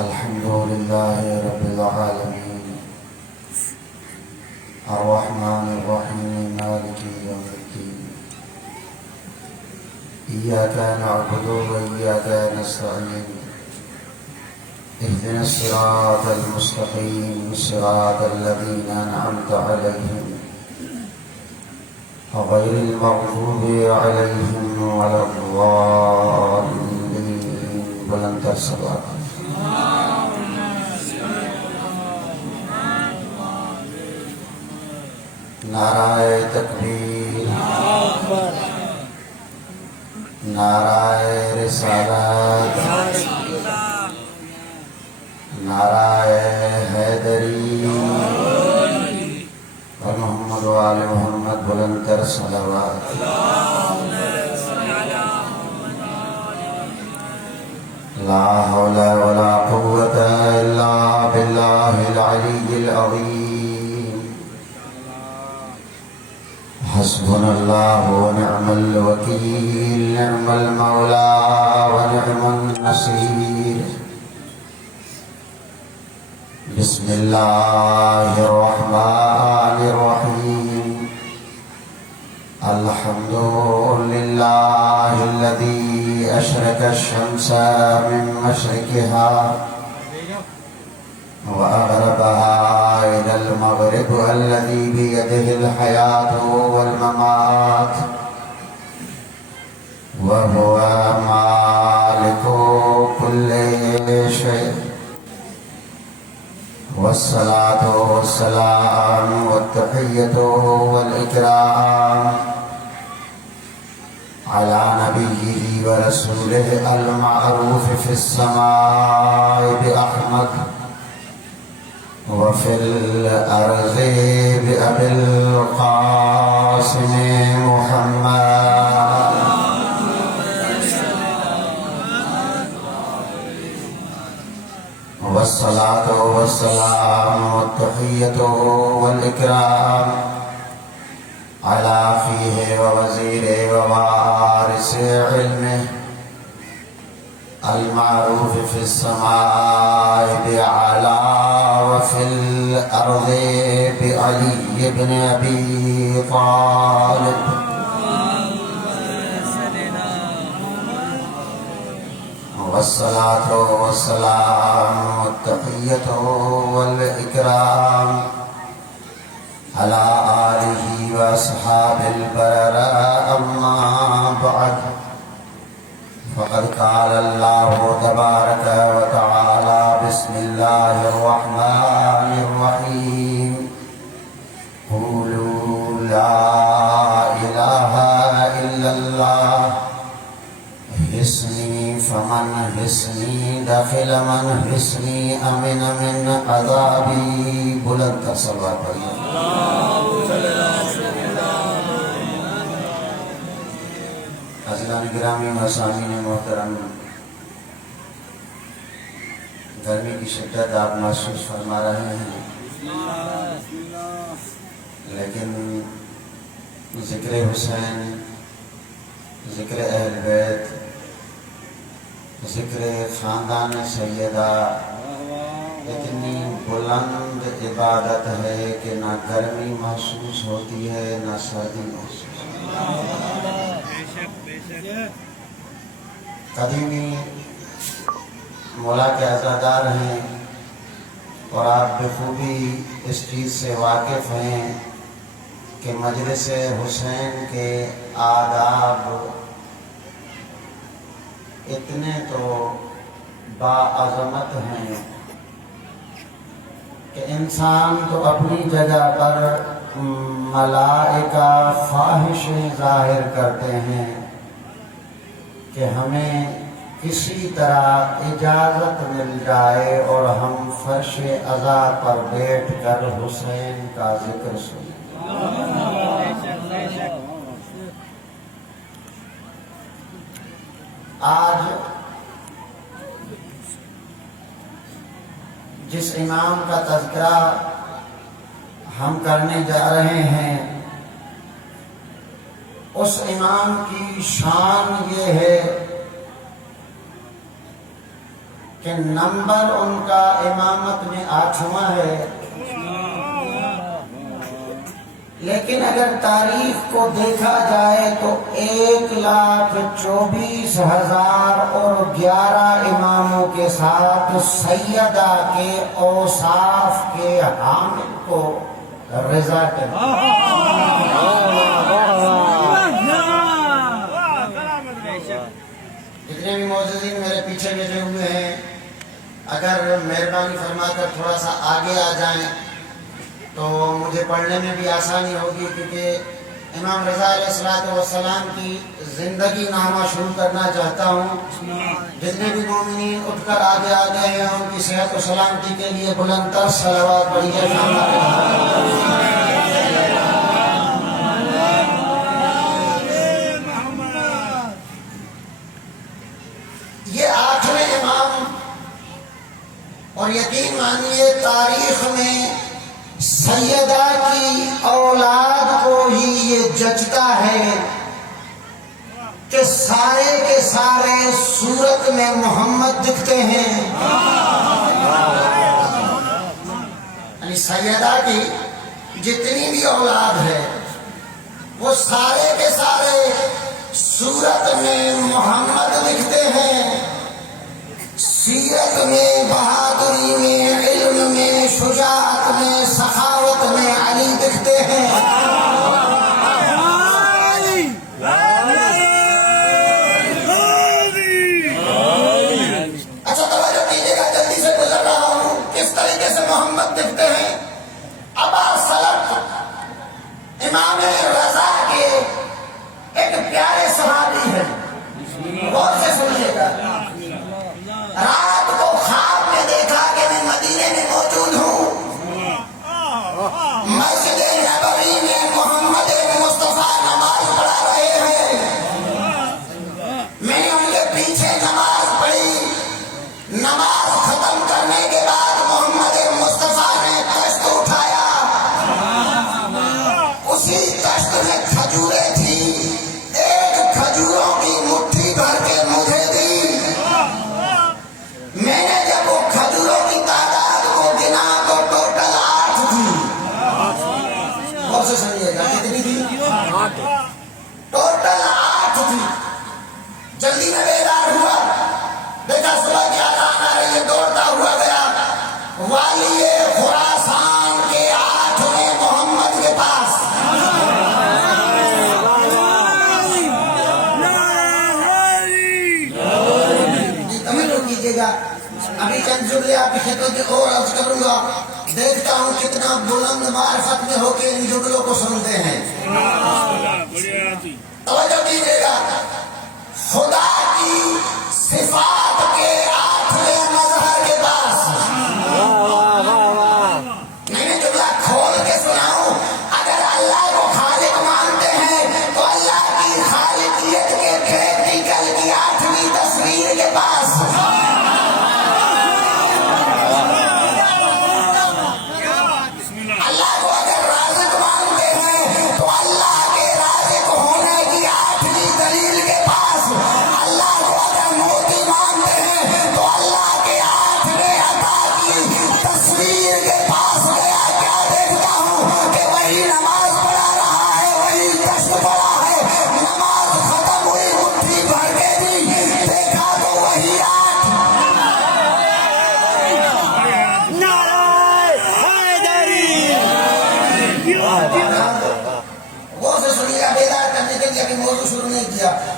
الحمد لله رب العالمين الرحمن الرحيم مالك يوم الدين إياك نعبد وإياك نستعين اهدنا الصراط المستقيم صراط الذين أنعمت عليهم غير المغضوب عليهم ولا الضالين بلند الصلاة نعرہ تکبیر نعرہ رسالت نعرہ حیدری اور محمد و آل محمد بلند تر صلوات لا حول ولا قوة إلا بالله العلي العظيم حسبنا الله ونعم الوكيل نعم المولى ونعم النصير بسم الله الرحمن الرحيم الحمد لله الذي أشرق الشمس من مشرقها وأغربها إلى المغرب الذي بيده الحياة والممات وهو مالك كل شيء والصلاة والسلام والتحية والإكرام على نبيه ورسوله المعروف في السماء بأحمد وفي الأرض بأبي القاسم محمد والصلاة والسلام والتحية والإكرام على أخيه ووزيره ووارث علمه المعروف في السماء بأعلى وفي الأرض بعلي بن أبي طالب والصلاة والسلام والتحية والإكرام على آله وأصحاب البراء أما بعد فقد قال الله تبارك وتعالى بسم الله الرحمن الرحيم قولوا لا إله إلا الله حسني فمن حسني داخل من حسني أمن من عذابي بلند صلوات حضران گرامی مسامعین محترم، گرمی کی شدت آپ محسوس فرما رہے ہیں، لیکن ذکر حسین، ذکر اہل بیت، ذکر خاندان سیدہ اتنی بلند عبادت ہے کہ نہ گرمی محسوس ہوتی ہے نہ سردی محسوس ہوتی ہے۔ قدیمی مولا کے عزادار ہیں اور آپ بخوبی اس چیز سے واقف ہیں کہ مجلس حسین کے آداب اتنے تو باعظمت ہیں کہ انسان تو اپنی جگہ پر ملائکہ خواہشیں ظاہر کرتے ہیں کہ ہمیں کسی طرح اجازت مل جائے اور ہم فرش عزا پر بیٹھ کر حسین کا ذکر سنیں۔ آج جس امام کا تذکرہ ہم کرنے جا رہے ہیں اس امام کی شان یہ ہے کہ نمبر ان کا امامت میں 8واں ہے، لیکن اگر تاریخ کو دیکھا جائے تو 1,24,011 اماموں کے ساتھ سیدہ کے اوصاف کے حامل کو رضا کہتے ہیں۔ جتنے بھی معززین میرے پیچھے بیٹھے ہوئے ہیں، اگر مہربانی فرما کر تھوڑا سا آگے آ جائیں تو مجھے پڑھنے میں بھی آسانی ہوگی، کیونکہ امام رضا علیہ السلام کی زندگی نامہ شروع کرنا چاہتا ہوں۔ جتنے بھی مومنین اٹھ کر آگے آ گئے ہیں ان کی صحت و سلامتی کے لیے بلند تر صلوات پڑھیے۔ یہ 8ویں امام، اور یقین مانیے تاریخ میں سیدہ کی اولاد کو ہی یہ جچتا ہے کہ سارے کے سارے صورت میں محمد دکھتے ہیں۔ یعنی سیدہ کی جتنی بھی اولاد ہے وہ سارے کے سارے صورت میں محمد دکھتے ہیں، سیرت میں، بہادری میں، علم میں، شجاعت میں، سخاوت میں علی دکھتے ہیں۔ اچھا توجہ کیجیے گا، جلدی سے گزر رہا ہوں، کس طریقے سے محمد دکھتے ہیں۔ ابا سلط امام رضا کے ایک پیارے صحابی ہیں، غور سے سنیے گا۔ رات کو خواب میں دیکھا کہ میں مدینے میں موجود ہوں، مسجد نبوی میں محمد مصطفیٰ نماز پڑھا رہے ہیں، میں نے ان کے پیچھے نماز پڑھی۔ نماز ختم کرنے کے بعد محمد مصطفیٰ نے تشت اٹھایا، اسی تشت میں کھجوریں تھیں، ایک کھجوروں کی مٹھی بھر کے مجھے دی۔ میں نے جب وہ کھجوروں کی تعداد کو گنا تو ٹوٹل 8 تھی۔ اور سے سنیے گا کتنی تھی؟ ٹوٹل 8 تھی۔ جلدی میں بیدار ہوا، دیکھا صبح کی اذان آ رہی ہے، دوڑتا ہوا گیا والی خراسان کے 8ویں محمد کے پاس۔ ابھی چند جملے آپ کی خدمت میں اور عرض کروں گا، دیکھتا ہوں کتنا بلند معرفت میں ہو کے ان جملوں کو سنتے ہیں۔ توجہ کیجیے گا، خدا کی صفات کے 8ویں مظہر کے پاس۔ میں نے جملہ کھول کے سناؤں، اگر اللہ کو خالق مانتے ہیں تو اللہ کی خالقیت کے پریکٹیکل کی 8ویں تصویر کے پاس۔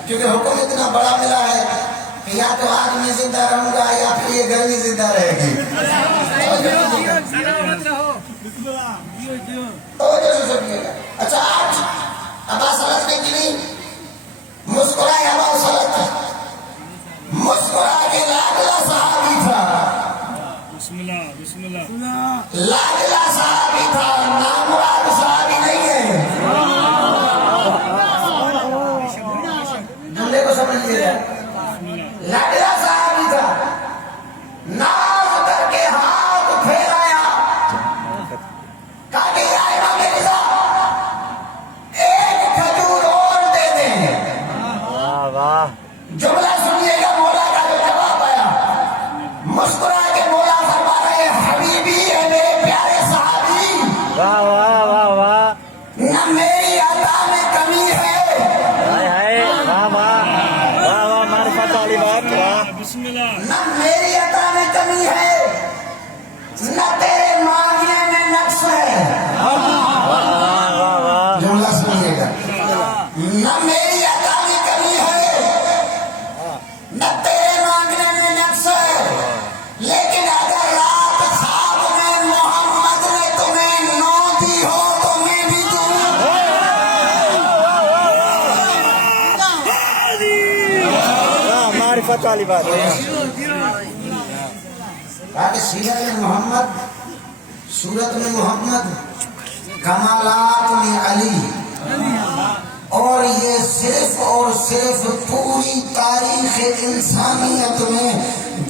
کیونکہ حکم اتنا بڑا ملا ہے کہ یا تو آج میں زندہ رہوں گا یا پھر یہ گرمی زندہ رہے گی۔ اچھا آج ابا سلط نے کی مسکرائے، ابا سلط مسکرا کے لاڈلا صحابی تھا، لاڈلا صحابی تھا، نامراد صحابی نہیں ہے۔ لاڈلا صحابی تھا، ناز کر کے ہاتھ پھیلایا، کہا کہ یا امام رضا ایک کھجور اور دے دیں۔ جملہ سنیے گا مولا کا جو جواب آیا، نہ میری عطا میں کمی ہے، نہ تیرے مانگنے میں نقص ہے۔ جملہ سنیے گا، نہ میری عطا میں کمی ہے، نہ تیرے مانگنے میں نقص ہے، لیکن اگر رات خواب میں محمد نے تمہیں نو دی ہو تو میں بھی دوں۔ معرفت والی بات ہے۔ کہ سیرت محمد، صورت میں محمد، کمالات میں علی، اور یہ صرف اور صرف پوری تاریخ انسانیت میں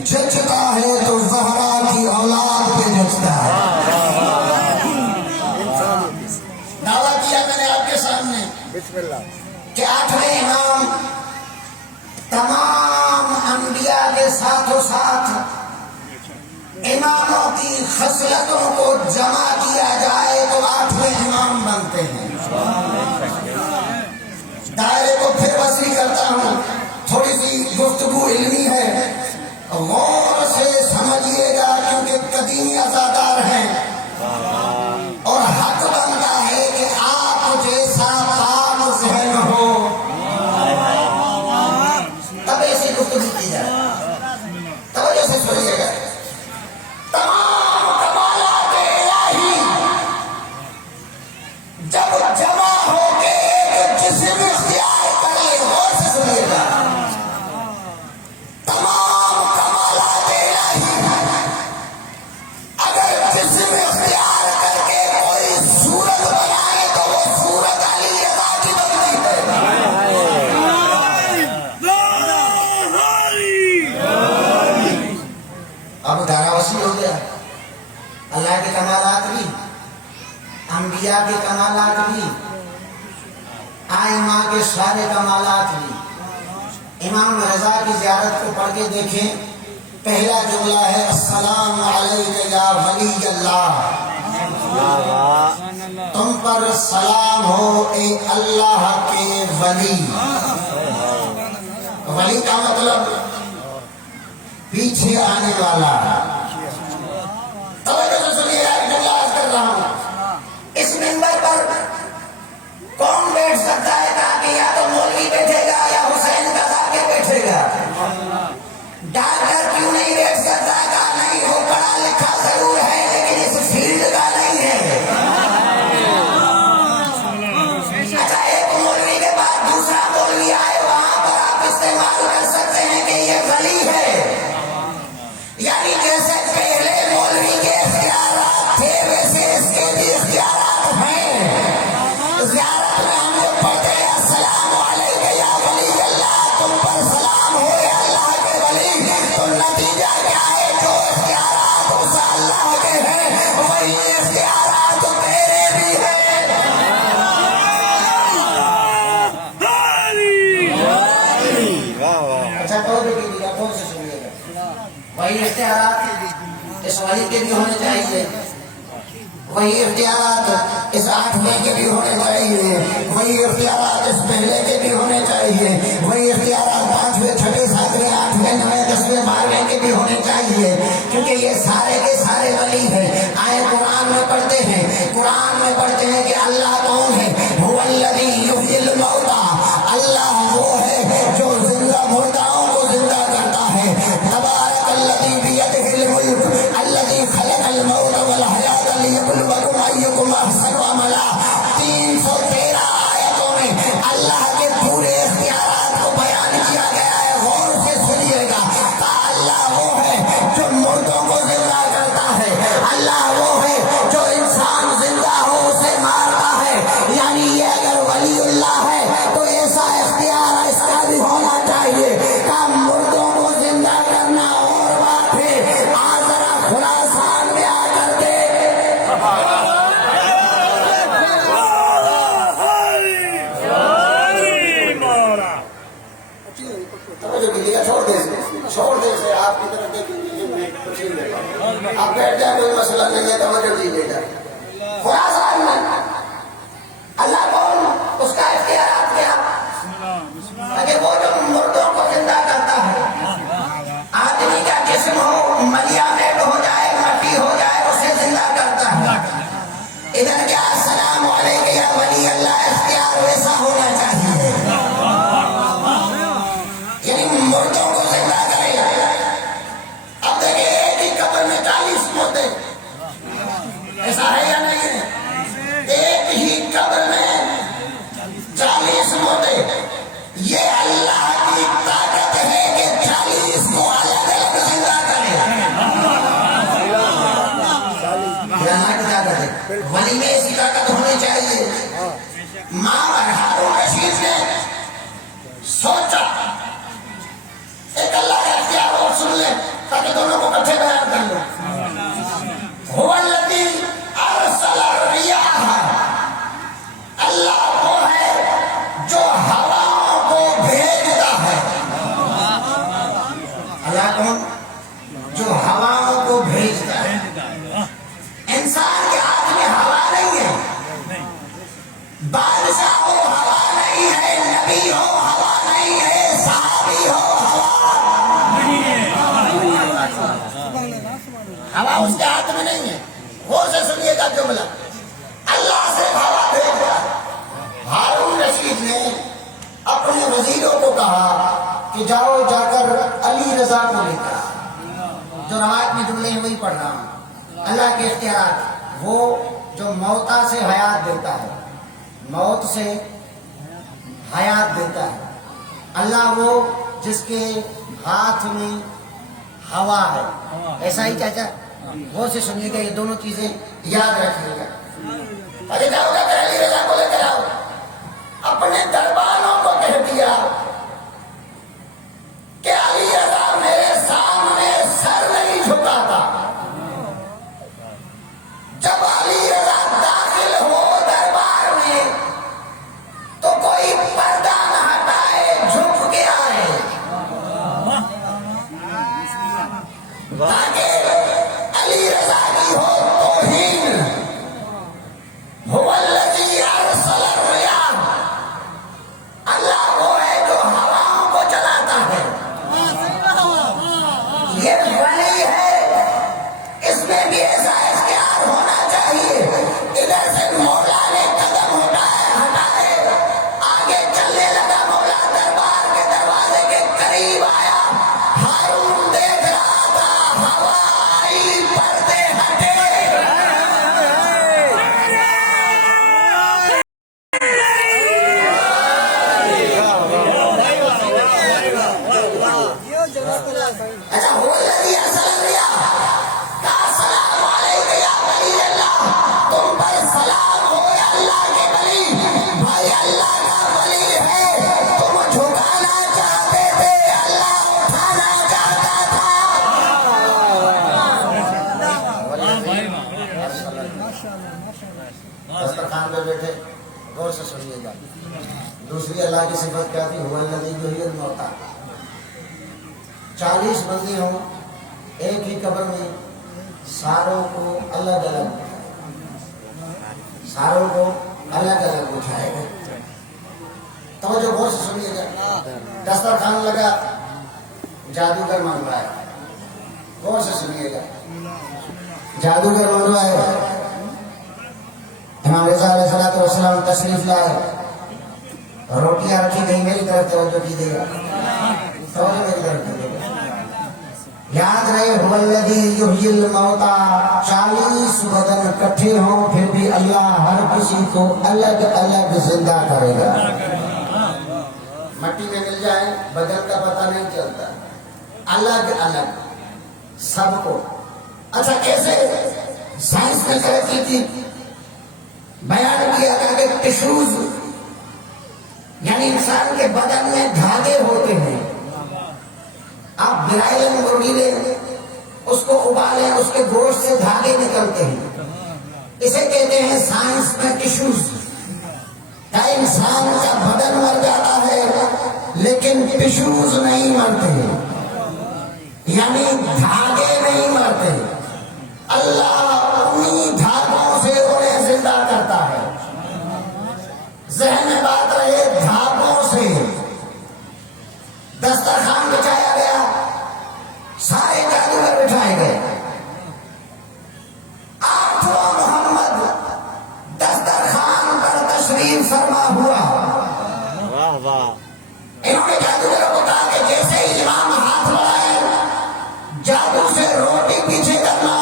جچتا ہے تو زہرا کی اولاد پہ جچتا ہے۔ دعویٰ کیا میں نے آپ کے سامنے بسم اللہ کہ 8ویں امام تمام انبیاء کے ساتھ و ساتھ اماموں کی خصلتوں کو جمع کیا جائے تو 8ویں امام بنتے ہیں۔ دائرے کو پھر وسیع کرتا ہوں، تھوڑی سی گفتگو علمی ہے، غور سے سمجھیے گا کیونکہ قدیمی عزادار ہیں اور حق بنتا ہے کہ آپ جیسا پاک ذہن ہو تب ایسی گفتگو کی جائے۔ توجہ سے سنیے گا، تمام کمالات الہی جب جمع ہو کے ایک جسم اختیار کر لے، غور سے سنیے گا، تمام کمالات الہی اگر جسم اختیار کر کے کوئی صورت بنائے تو وہ صورت علی رضا کی بنتی ہے۔ اب دھارا وسیع ہو گیا، اللہ کے کمالات بھی، انبیاء کے کمالات بھی، آئمہ کے سارے کمالات بھی۔ امام رضا کی زیارت کو پڑھ کے دیکھیں، پہلا جملہ ہے السلام علیک یا ولی اللہ، تم پر سلام ہو اے اللہ کے ولی۔ ولی کا مطلب پیچھے آنے والا۔ توجہ سے سنیے، ایک جملہ عرض کر رہا ہوں، اس منبر پر کون بیٹھ سکتا ہے؟ کہا کہ یا تو مولوی بیٹھے گا یا حسین کا ذاکر بیٹھے گا۔ ڈاکٹر کیوں نہیں بیٹھ سکتا؟ کہا نہیں، وہ پڑھا لکھا ضرور ہے لیکن اس فیلڈ کا نہیں ہے۔ اچھا، ایک مولوی کے بعد دوسرا مولوی آئے، وہاں پر آپ استعمال کر سکتے ہیں کہ یہ ولی ہے۔ یعنی جیسے پہلے مولوی کے اختیارات تھے ویسے اس کے بھی اختیارات ہیں۔ زیارت میں ہم لوگ پڑھتے ہیں السلام علیک یا ولی اللہ، تم پر سلام ہو یا اللہ کے ولی، تو نتیجہ کیا ہے؟ جو اختیارات اس اللہ کے ہیں وہی اختیارات تیرے بھی ہیں۔ اچھا، توجہ کیجیے، کون سے سنیے گا، وہی اختیارات اس ولی کے بھی ہونے چاہیے، وہی اختیارات اس 8ویں کے بھی ہونے چاہیے، وہی اختیارات اس پہلے کے بھی ہونے چاہیے، وہی اختیارات 5ویں 6ویں 7ویں 8ویں 9ویں 10ویں 12ویں کے بھی ہونے چاہیے، کیونکہ یہ سارے کے سارے ولی ہیں۔ آئے قرآن میں پڑھتے ہیں، قرآن میں پڑھتے ہیں کہ اللہ کون ہے؟ هو الذی یحیی الموتى، اللہ وہ ہے جو زندہ مرداؤں کو زندہ کرتا ہے۔ تبارک الذی بیدہ الملک الذی خلق الموت والحیات لیبلوکم ایکم احسن عملا۔ 313 آیتوں میں اللہ کے پورے اختیارات کو بیان کیا گیا ہے، غور سے سنیے گا۔ اللہ وہ ہے جو مردوں کو زندہ کرتا ہے، اللہ وہ ہے جو انسان زندہ ہو اسے مارتا ہے۔ یعنی یہ اگر ولی اللہ ہے تو ایسا اختیار اس کا بھی ہونا چاہیے کہ مردوں کو زندہ کرنا اور بات ہے۔ آج ذرا خراسان میں آ کر کے چھوڑ دے سے آپ کی طرف دیکھیں گے، آپ بیٹھ جائیں، کوئی مسئلہ نہیں ہے، توجہ دیجیے گا۔ خراسان میں اللہ کون، اس کا اختیارات کیا؟ کہ وہ جو مردوں کو زندہ کرتا ہے۔ طاقت ہونی چاہیے. ماں ہارون رشید نے سوچا ایک اللہ کا اختیار اور سن لیں تاکہ دونوں کو اکٹھے بیان کر لیں. هو الذی ارسل الرياح، اللہ وہ ہے جو ہواؤں کو بھیجتا ہے. اللہ کون؟ جو ہواؤں کو بھیجتا ہے. انسان کے ہاتھ میں ہوا نہیں ہے، بادشاہ ہو ہوا نہیں ہے، نبی ہو ہوا نہیں ہے، صحابی ہو ہوا نہیں ہے. ہوا اس کے ہاتھ میں نہیں ہے. غور سے سنیے گا جملہ، اللہ سے ہوا بھیجتا ہے. ہارون رشید نے اپنے وزیروں کو کہا کہ جاؤ جا کر علی رضا کو لے کر. جو روایت میں جملے ہیں وہی پڑھ رہا ہوں. اللہ کے اختیارات، وہ جو موتا سے حیات دیتا ہے، موت سے حیات دیتا ہے. اللہ وہ جس کے ہاتھ میں ہوا ہے. ایسا ہی چاچا؟ وہ سے سنیے گا، یہ دونوں چیزیں یاد رکھیے گا. ارے جاؤ گا علی رضا کو لے کر آؤ. اپنے درباروں کو کہہ دیا کہ علی رضا میرے سامنے سر نہیں جھکاتا. جب علی رضا داخل ہو دربار میں تو کوئی پردہ نہ ہٹائے، جھک کے آئے تاکہ علی رضا کی ہو توہین. هو الذی ارسل الرياح، اللہ وہ ہے جو ہواؤں کو چلاتا ہے. یہ ولی ہے، اس میں بھی ایسا اختیار ہونا چاہیے. ادھر سے مولا نے قدم ہٹائے، آگے چلنے لگا. مولا دربار کے دروازے کے قریب آیا. ہارون دیکھ رہا تھا، ہوا آئی، پردے ہٹے. اچھا، وہ الذی ارسل الرياح، کہا سلام علیک یا ولی اللہ، تم پر سلام ہو یا اللہ کے ولی. بھائی اللہ کا ولی ہے، تم جھکانا چاہتے تھے، اللہ اٹھانا چاہتا تھا. دسترخوان پہ بیٹھے، غور سے سنیے گا. دوسری اللہ کی صفت کیا تھی؟ هو الذی یحیی الموتى. 40 بندے ہوں ایک ہی قبر میں، ساروں کو الگ الگ اٹھائے گا. توجہ غور سے سنیے گا. دسترخوان لگا، جادوگر منگوایا. غور سے سنیے گا، جادوگر منگوایا. امام رضا علیہ السلام تشریف لائے، روٹیاں رکھی گئی. میری طرف توجہ کیجیے گا، توجہ میری طرف کیجیے گا. یاد رہے، هو الذی یحیی الموتى. 40 بدن اکٹھے ہوں پھر بھی اللہ ہر کسی کو الگ الگ زندہ کرے گا. مٹی میں مل جائے بدن کا پتہ نہیں چلتا، الگ الگ سب کو. اچھا، کیسے؟ سائنس میں ترقی کی، بیان کیا گیا کہ ٹشوز یعنی انسان کے بدن میں دھاگے ہوتے ہیں. آپ برائلن مرغی لیں، اس کو ابالیں، اس کے گوشت سے دھاگے نکلتے ہیں. اسے کہتے ہیں سائنس میں ٹشوز. کیا انسان کا بدن مر جاتا ہے لیکن ٹشوز نہیں مرتے، یعنی دھاگے نہیں مرتے. اللہ انہی دھاگوں سے انہیں زندہ کرتا ہے. ذہن میں بات رہے، دھاگوں سے. دسترخوان بچایا گیا، سارے جادوگر بٹھائے گئے. 8واں محمد دسترخوان پر تشریف فرما ہوا. واہ واہ. انہوں نے جادوگروں کو کہا کہ جیسے ہی امام ہاتھ بڑھائے، جادو سے روٹی پیچھے کرنا.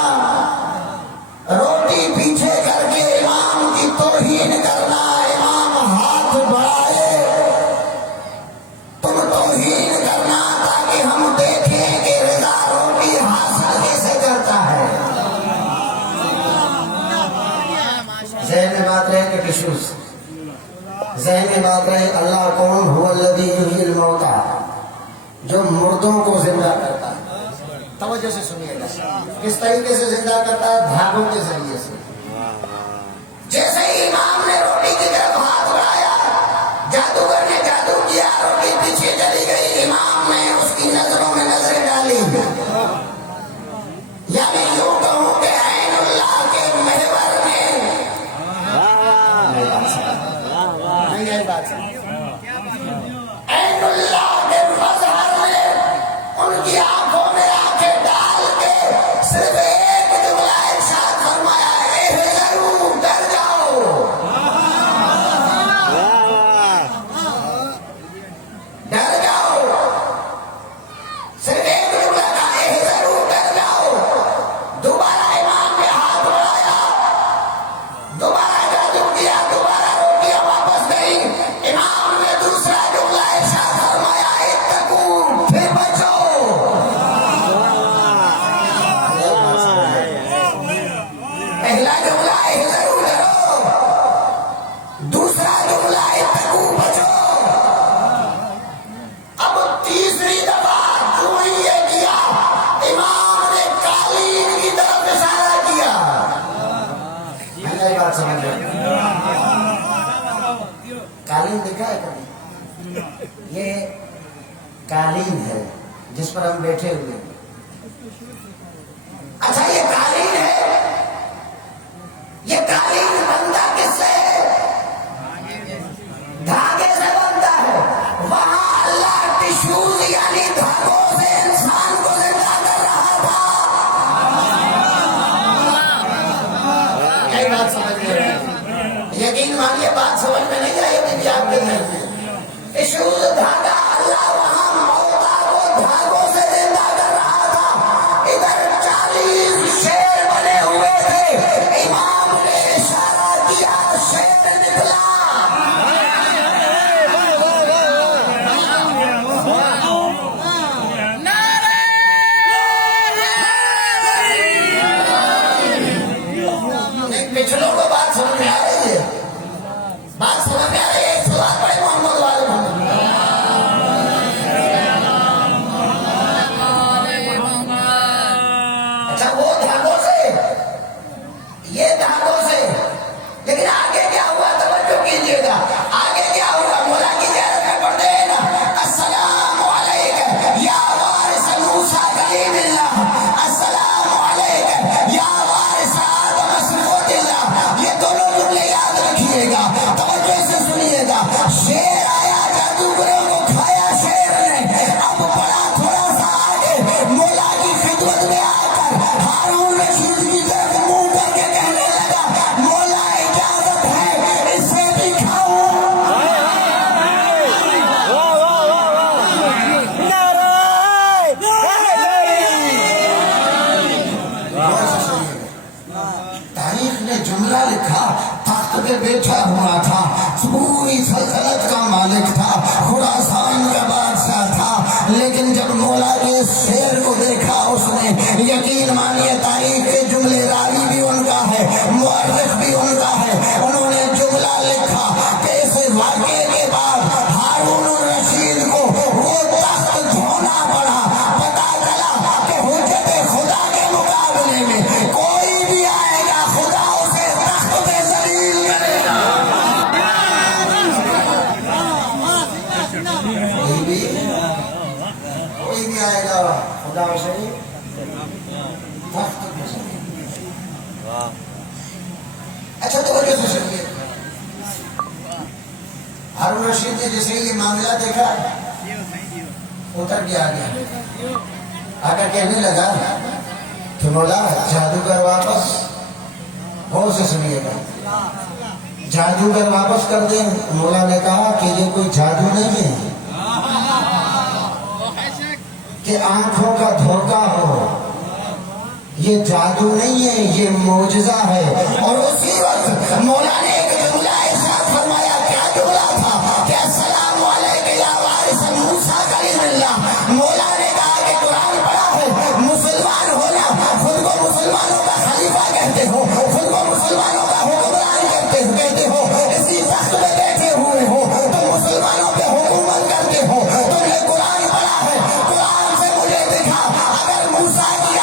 توجہ سے سنیے گا کس طریقے سے زندہ کرتا ہے، دھاگوں کے ذریعے سے. جیسے ہی امام نے روٹی کی طرف ہاتھ بڑھایا، جادوگر نے جادو کیا، روٹی پیچھے چلی گئی. امام نے اس کی نظروں میں نظریں ڈالی، یعنی یوں کہوں کہ عین اللہ کے محور میں عین اللہ کے مظہر میں ان کی آنکھوں میں آنکھیں ڈال کے صرف ایک جملہ ارشاد فرمایا، احذروا، ڈر جاؤ. ڈر جاؤ، صرف ایک جملہ کا، احذروا، ڈر جاؤ. دوبارہ امام نے ہاتھ بڑھایا، دوبارہ جادو کیا، دوبارہ روٹیاں واپس گئی. امام نے دوسرا جملہ ارشاد فرمایا، اتقوا، پھر بچو. پہلا جملہ احذروا، ڈرو، دوسرا جملہ اتقوا، بچو. اب تیسری دفعہ جو ہی یہ کیا، امام نے قالین کی طرف اشارہ کیا. بات سمجھ رہے قالین دیکھا ہے کبھی؟ یہ قالین ہے جس پر ہم بیٹھے ہوئے ہیں. اچھا یہ قالین ہے، یہ قالین بنتا کس سے ہے؟ دھاگے سے بنتا ہے. وہاں اللہ ٹشوز یعنی دھاگوں سے انسان کو زندہ کر رہا تھا. یہی بات سمجھ رہے ہیں؟ یقین مانیے بات سمجھ میں نہیں آئی کہ آپ کے گھر میں ٹشوز دھاگا، اللہ وہاں موتا کو دھاگوں سے زندہ کر رہا تھا. ادھر 40 شیر بنے ہوئے تھے، امام نے اشارہ کیا، شیر نکلا. پچھلوں کو بات سمجھ میں آ رہی ہے؟ بات سمجھ میں آ رہی ہے؟ ایک سوال پڑھے محمد والے محمد. اچھا وہ دھاگوں سے، یہ دھاگوں سے، لیکن آگے کیا ہوا توجہ کیجیے گا. آگے کیا ہوا؟ مولا کی زیارت میں پڑھتے ہیں نا، السلام علیکم یا وارث موسیٰ کلیم اللہ، السلام علیکم یا وارث آدم صفوت اللہ. یہ دونوں جملے یاد رکھیے گا، توجہ سے سنیے گا. شیر آیا، جادوگروں کو کھایا شیر نے. اب بڑا تھوڑا سا آگے مولا کی خدمت میں آ کر ہارون رشید کی طرف منہ کر کے کہنے لگا، مولا اجازت ہے اس سے بھی کھاؤں. تاریخ نے جملہ لکھا، تخت پہ بیٹھا ہوا تھا، پوری سلطنت کا مالک تھا، خراسان کا بادشاہ تھا. لیکن جب مولا کے شیر کو دیکھا اس نے، یقین مانیے تاریخ کے جملے راوی بھی ان کا ہے، مورخ بھی ان کا ہے. انہوں نے جملہ لکھا کہ اس واقعے کے بعد ہارون الرشید کو وہ تخت دھونا پڑا. پتا چلا کہ حجت خدا کے مقابلے میں کوئی بھی آئے گا، خدا اسے تخت پہ ذلیل کرے گا. کوئی بھی آئے گا، خدا اسے تخت پہ ذلیل. اچھا توجہ سے سنیے. ہارون رشید نے جیسے یہ معاملہ دیکھا اتر کے آ گیا، آ کر کہنے لگا کہ مولا جادوگر واپس. غور سے سنیے گا، جادوگر واپس کر دیں. مولا نے کہا کہ یہ کوئی جادو نہیں ہے کہ آنکھوں کا دھوکہ ہو، یہ جادو نہیں ہے، یہ معجزہ ہے. اور اسی وقت مولا نے ایک جملہ ارشاد فرمایا. کیا جملہ تھا؟ کہ السلام علیکم یا وارث موسیٰ کلیم اللہ. مولا نے کہا کہ قرآن پڑھا ہے، مسلمان ہونا، خود کو مسلمانوں کا خلیفہ کہتے ہو، خود کو مسلمانوں کا حکمران کہتے ہو، اسی تخت میں بیٹھے ہوئے ہو، تم مسلمانوں پہ حکومت کرتے ہو. تم نے قرآن پڑھا ہے، قرآن سے مجھے دکھا اگر موسیٰ کی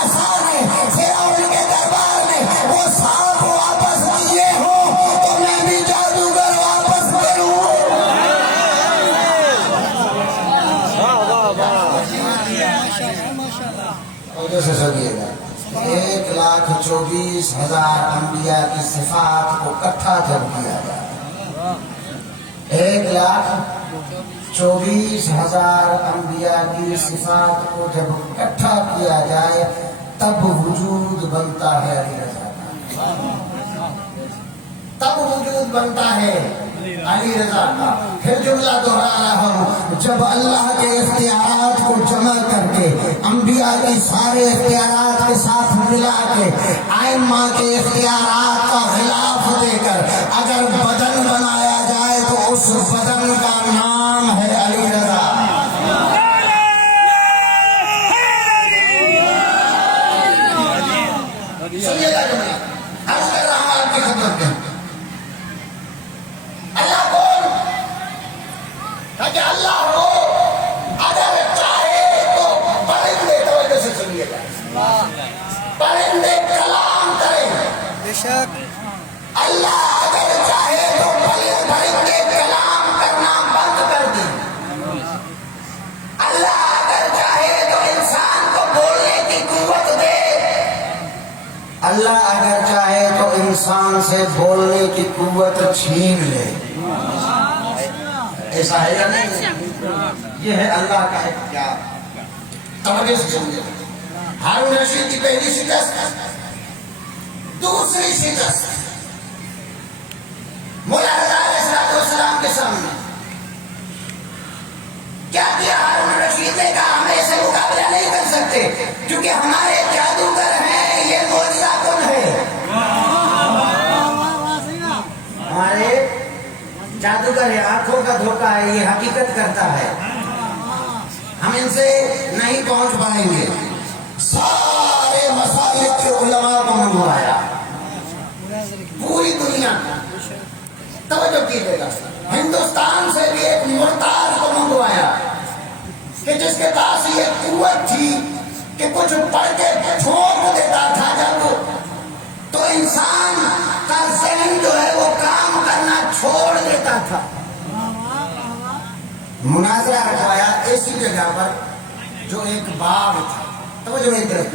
وجہ سے سنیے گا 1,24,000 انبیاء کی صفات کو اکٹھا جب کیا جائے 1,24,000 انبیاء کی صفات کو جب اکٹھا کیا جائے تب وجود بنتا ہے علی رضا کا تب وجود بنتا ہے علی رضا کا پھر جملہ دہرا رہا ہوں جب اللہ کے اختیارات کو جمع کر کے انبیاء کی سارے اختیارات کے ساتھ ملا کے ائمہ کے اختیارات کا خلاف دے کر اگر بدن بنایا جائے تو اس بدن کا نام ہے علی رضا سنیے گا جملہ عرض کر رہا ہوں آپ کی خدمت میں اللہ کون کہ اللہ ہو اگر چاہے تو پرندے توجہ سے سنیے گا پرندے کلام کریں بے شک اللہ اگر چاہے تو پرندے کلام کرنا بند کر دیں اللہ اگر چاہے تو انسان کو بولنے کی قوت دے اللہ اگر چاہے تو انسان سے بولنے کی قوت چھین لے ایسا ہے یا نہیں یہ ہے اللہ کا اختیار توجہ سے سمجھے ہارون رشید کی پہلی شکست دوسری شکست مولا رضا علیہ السلام کے سامنے کیا کیا ہارون رشید نے کہا ہم ایسے مقابلہ نہیں کر سکتے کیونکہ ہمارے جادوگر ہیں یہ معجزہ کن ہے ہمارے جادوگر ہے آنکھوں کا دھوکہ ہے یہ حقیقت کرتا ہے ہم ان سے نہیں پہنچ پائیں گے سارے مسائل کے علماء کو منگوایا پوری دنیا توجہ کیجیے گا ہندوستان سے بھی ایک مرتاز کو منگوایا کہ جس کے پاس یہ قوت تھی کہ کچھ پڑھ کے چھوڑ دیتا تھا جب تو انسان کا ذہن جو ہے وہ کام کرنا چھوڑ دیتا تھا مناظرہ رکھوایا ایسی جگہ پر جو ایک باغ تھا توجہ میری طرف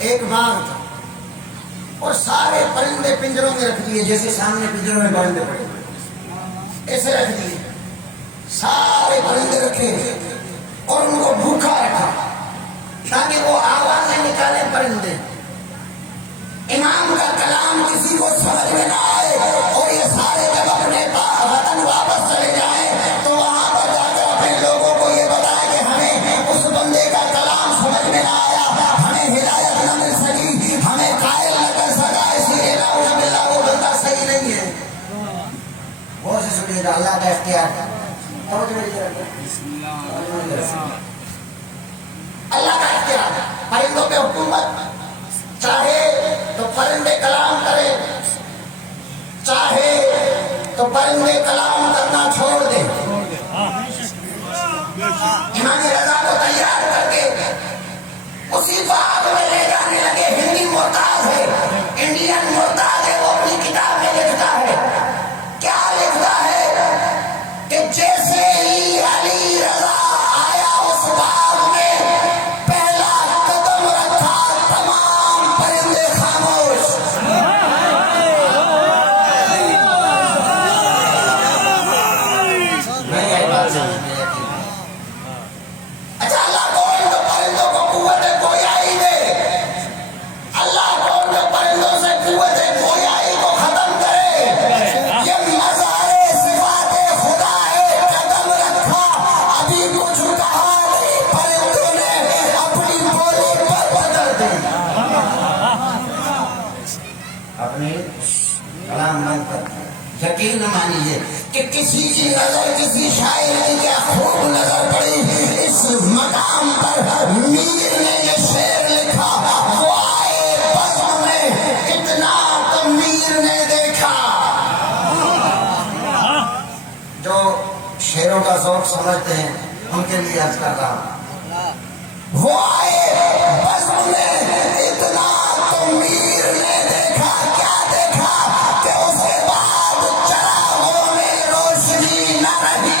ایک باغ تھا اور سارے پرندے پنجروں میں رکھ دیے جیسے سامنے پنجروں میں پرندے پڑے ایسے رکھ دیے سارے پرندے رکھے اور ان کو بھوکا رکھا تاکہ وہ آوازیں نکالیں پرندے امام کا کلام کسی کو سمجھ میں نہ آئے اور یہ سارے جب اپنے وطن واپس چلے جائیں تو وہاں پر جا کر اپنے لوگوں کو یہ بتائیں کہ ہمیں اس بندے کا کلام سمجھ میں نہ آیا ہمیں ہدایت نہ مل سکی ہمیں قائل نہ کر سکا اسی لیے وہ بندہ صحیح نہیں ہے غور سے سنیے گا اللہ کا اختیار اللہ کا اختیار پرندوں پہ حکومت چاہے تو پرندے کلام کرے چاہے تو پرندے کلام کرنا چھوڑ دے امام رضا کو تیار کر کے اسی باغ میں لے جانے لگے ہندی محتاج ہے انڈین محتاج ہے وہ اپنی کتاب میں لکھتا ہے کیا لکھتا ہے کہ جیسے ہی علی رضا آیا اس باغ میں پہلا قدم رکھا تمام پرندے خاموش اچھا اللہ کون جو پرندوں کو قوت گویائی دے اللہ کون جو پرندوں سے قوت گویائی کو ختم کرے یہ مظہر صفات خدا ہے قدم رکھا ابھی کچھ کہا نہیں پرندوں نے اپنی بولی پر بدل دی اپنی کلام بند کر یقین نہ مانیے کہ کسی کی نظر کسی شاعر کی کیا خوب نظر پڑی اس مقام پر میر نے یہ شعر لکھا وہ آئے بزم میں اتنا تو میر نے دیکھا جو شعروں کا ذوق سمجھتے ہیں ان کے لیے عرض کر رہا ہوں وہ آئے بزم میں اتنا تو میر نے دیکھا کیا دیکھا کہ اس کے بعد چراغوں میں روشنی نہ رہی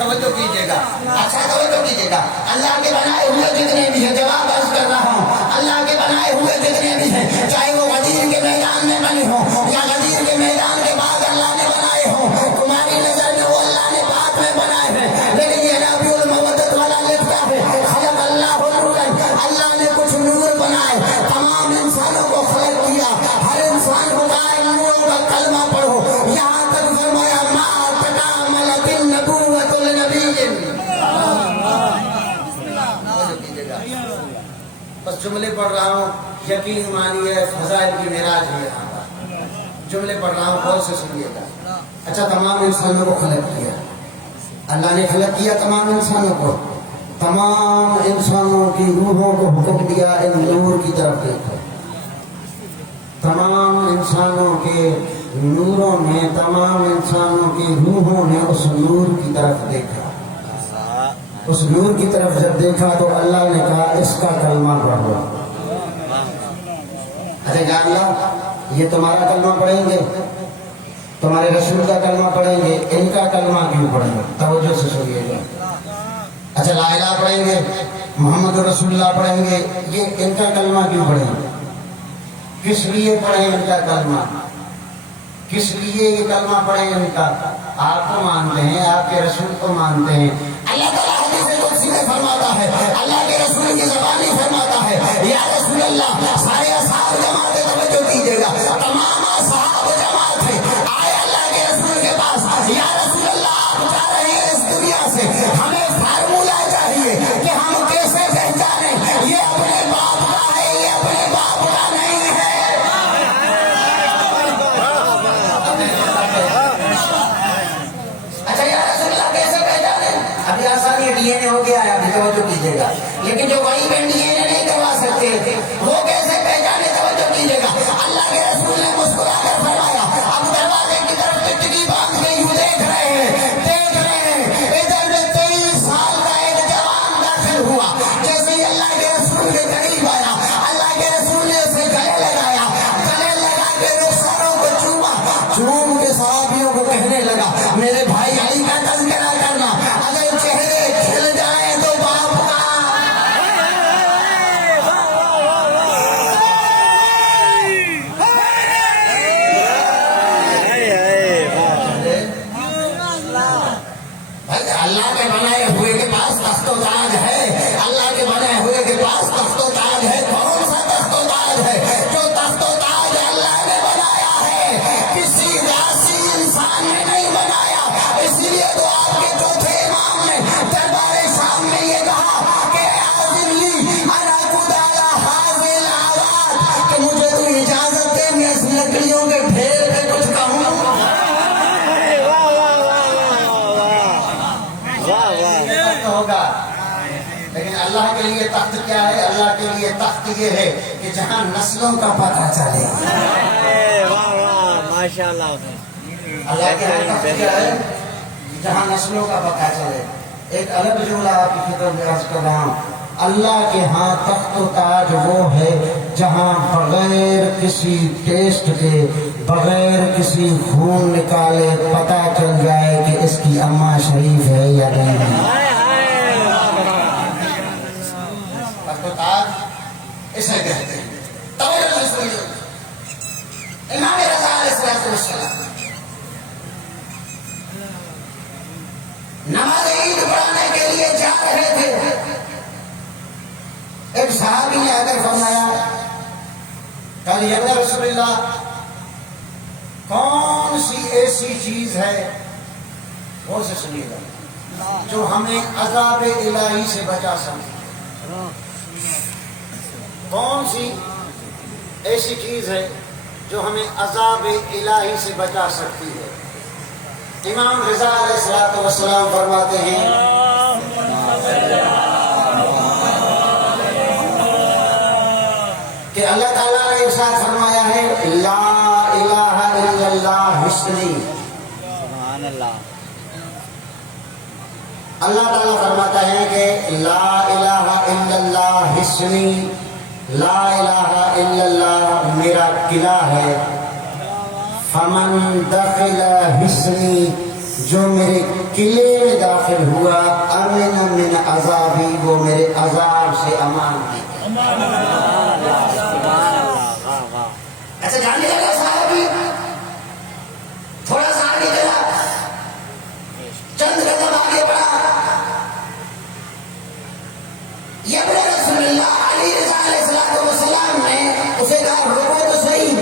توجہ کیجیے گا، اچھا توجہ کیجیے گا. اللہ کے بنائے ہوئے جتنے بھی ہیں، جواب عرض کر رہا ہوں، اللہ کے بنائے ہوئے جتنے بھی ہیں، چاہے وہ غدیر کے میدان میں بنے ہوں یا غدیر کے میدان کے بعد اللہ نے بنائے ہوں، تمہاری نظر میں وہ اللہ نے بعد میں بنائے ہیں، لیکن یہ نبی المودت والا لکھتا ہے خلق اللہ نورا، اللہ نے کچھ نور بنائے، تمام انسانوں کو خلق کیا، ہر انسان کو کہا نوروں کا کلمہ پڑھو، یہاں تک فرمایا ما تکاملت النبوۃ لنبی. بس جملے پڑھ رہا ہوں، یقین مانیے فضائل کی معراج ہے یہاں پر. جملے پڑھ رہا ہوں، غور سے سنیے گا. اچھا، تمام انسانوں کو خلق کیا، اللہ نے خلق کیا تمام انسانوں کو، تمام انسانوں کی روحوں کو حکم دیا ان نور کی طرف دیکھو. تمام انسانوں کے نوروں نے، تمام انسانوں کی روحوں نے اس نور کی طرف دیکھا. اس نور کی طرف جب دیکھا تو اللہ نے کہا اس کا کلمہ پڑھو. اچھا جان لو، یہ تمہارا کلمہ پڑھیں گے، تمہارے رسول کا کلمہ پڑھیں گے، ان کا کلمہ کیوں پڑھیں گے؟ توجہ سے سنیے گا. اچھا لا الہ پڑھیں گے، محمد رسول اللہ پڑھیں گے، یہ ان کا کلمہ کیوں پڑھیں گے؟ کس لیے پڑھیں ان کا کلمہ؟ کس لیے یہ کلمہ پڑھیں ان کا؟ آپ کو مانتے ہیں، آپ کے رسول کو مانتے ہیں. اللہ تعالیٰ حدیث قدسی میں فرماتا ہے، اللہ کے رسول کی زبانی فرماتا ہے یا رسول اللہ. سارے اصحاب جماعت توجہ کیجیے گا، تمام اصحاب جماعت ہے، آئے اللہ کے رسول کے پاس، یا رسول اللہ آپ جا رہے ہیں اس دنیا سے، ہمیں فارمولہ چاہیے کہ ہم کیسے پہچانیں یہ اپنے باپ کا ہے، یہ اپنے باپ کا نہیں ہے. اچھا یا رسول اللہ کیسے پہچانیں؟ ابھی آسان یہ ڈی این اے ہو گیا ہے، ابھی توجہ کیجیے گا، لیکن جو وہی میں ڈی این اے نہیں کروا سکتے وہ کیسے پہچانے؟ توجہ کیجیے گا. اللہ کے رسول نے مسکرا کر فرمایا، اب دروازے کی طرف ٹکٹی باندھ کے یوں دیکھ رہے ہیں، ادھر میں 23 سال کا ایک جوان داخل ہوا. جیسے ہی اللہ کے رسول کے قریب آیا، اللہ کے رسول نے اسے گلے لگایا، گلے لگا کے رخساروں کو چوما، چوم کے صحابیوں کو کہنے لگا میرے بھائی علی کا تذکرہ کرنا، اگر چہرے کھل جائیں تو باپ کا. اللہ کے بنائے ہوئے کے پاس تخت و تاج ہے، اللہ کے بنائے ہوئے کے پاس تخت و تاج ہے. کون سا تخت و تاج ہے؟ جو تخت و تاج اللہ نے بنایا ہے، کسی راسی انسان نے نہیں بنایا. اس لیے تو آپ کے چوتھے امام نے دربار شام میں یہ کہا کہ عازم لی انا قدالا حاضل آواز، کہ مجھے تو اجازت دے میں اس لکڑیوں کے ڈھیر پہ کچھ کہوں. ہوگا، لیکن اللہ کے لیے تخت کیا ہے؟ اللہ کے لیے تخت یہ ہے کہ جہاں نسلوں کا پتہ چلے. ماشاءاللہ. اللہ کے لیے تخت کیا ہے؟ جہاں نسلوں کا پتہ چلے. ایک الگ جملہ آپ کی خدمت میں عرض کر رہا ہوں، اللہ کے ہاں تخت و تاج وہ ہے جہاں بغیر کسی ٹیسٹ کے، بغیر کسی خون نکالے پتہ چل جائے کہ اس کی اماں شریف ہے یا نہیں. تخت و تاج اسے کہتے ہیں. توجہ سے سنیے، امام رضا علیہ السلام نماز عید پڑھانے کے لیے جا رہے تھے. ایک صحابی نے آ کر فرمایا کل یا رسول اللہ کون سی ایسی چیز ہے، غور سے سنیے گا، جو ہمیں عذاب الہی سے بچا سکے؟ کون سی ایسی چیز ہے جو ہمیں عذاب الہی سے بچا سکتی ہے؟ امام رضا علیہ السلام فرماتے ہیں کہ اللہ تعالیٰ نے ارشاد فرمایا ہے لا الہ الا اللہ حسنی. سبحان اللہ. اللہ تعالیٰ فرماتا ہے کہ لا الہ الا اللہ حسنی، لا الہ الا اللہ میرا قلعہ ہے. فمن دخل حسنی جو میرے قلعے میں داخل ہوا امن من عذابی، وہ میرے عذاب سے امان ہے۔ ایسا جاننے لگا صحابی، تھوڑا سا آگے چلا، چند قدم آگے بڑھا، یہ بڑے رسول اللہ علی رضا علیہ السلام نے اسے کہا رکو تو صحیح،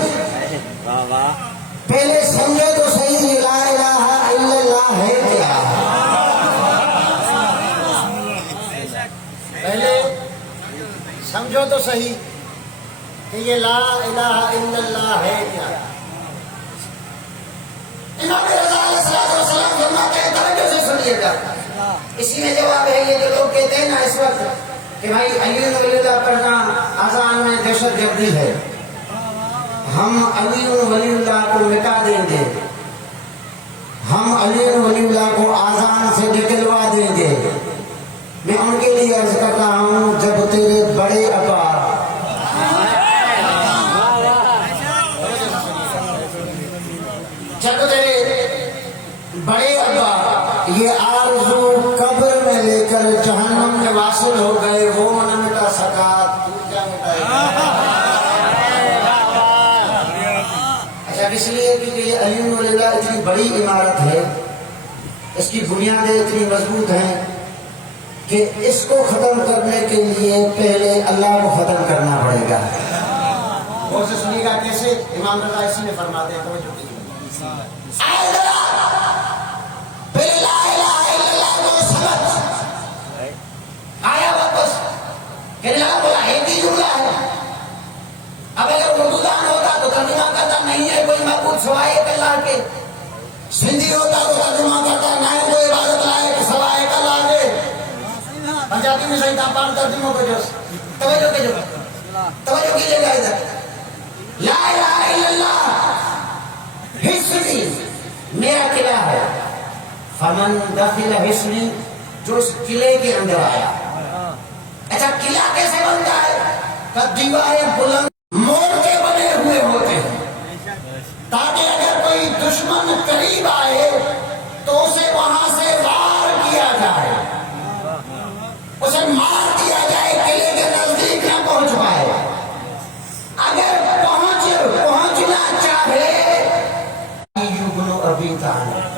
پہلے سمجھے تو صحیح لا الہ الا اللہ ہے کیا، پہلے سمجھو تو صحیح کہ یہ لا الہ الا اللہ ہے کیا۔ امام رضا علیہ السلام فرماتے ہیں توجہ سے سنیے گا، اسی میں جواب ہے یہ جو لوگ کہتے ہیں نا اس وقت کہ بھائی علی ولی اللہ پڑھنا اذان میں دہشت گردی ہے، ہم علی ولی اللہ کو مٹا دیں گے، ہم علی ولی اللہ کو اذان سے نکلوا دیں گے۔ میں ان کے لیے عرض کرتا ہوں جب تیرے بڑے ابا بڑے ابا یہ آرزو قبر میں لے کر جہنم میں واصل ہو گئے، وہ نہ مٹا سکا، تو کیا مٹائے گا؟ اچھا اس لیے کیونکہ یہ علی ولی اللہ اتنی بڑی عمارت ہے، اس کی بنیادیں اتنی مضبوط ہیں کہ اس کو ختم کرنے کے لیے پہلے اللہ کو ختم کرنا پڑے گا۔ غور سے سنیے گا کیسے امام رضا اسی میں فرماتے ہیں، توجہ کیجیے۔ پہلے لا الہ الا اللہ کو سمجھ، آیا واپس کہ لا بولا ایک ہی جملہ ہے، اب اگر اردو دان ہوتا تو ترجمہ کرتا نہیں ہے کوئی معبود سوائے اللہ کے، سندھی ہوتا تو ترجمہ کرتا نہ ہے کوئی عبادت لائق سوائے اللہ کے، پنجابی میں صحیح تاپان ترجمہ کو جو توجہ کیجیے گا ادھر، لا الہ الا اللہ حصنی میرا قلعہ ہے، فمن دخل حصنی جو اس قلعے کے اندر آیا۔ اچھا قلعہ کیسے بنتا ہے؟ کہ دیواریں بلند موڑ کے بنے ہوئے ہوتے ہیں تاکہ اگر کوئی دشمن قریب آئے تو اسے وہاں سے وار کیا جائے، اسے مار دیا جائے، قلعے کے نزدیک نہ پہنچ پائے، اگر پہنچنا چاہے ابھی طالب۔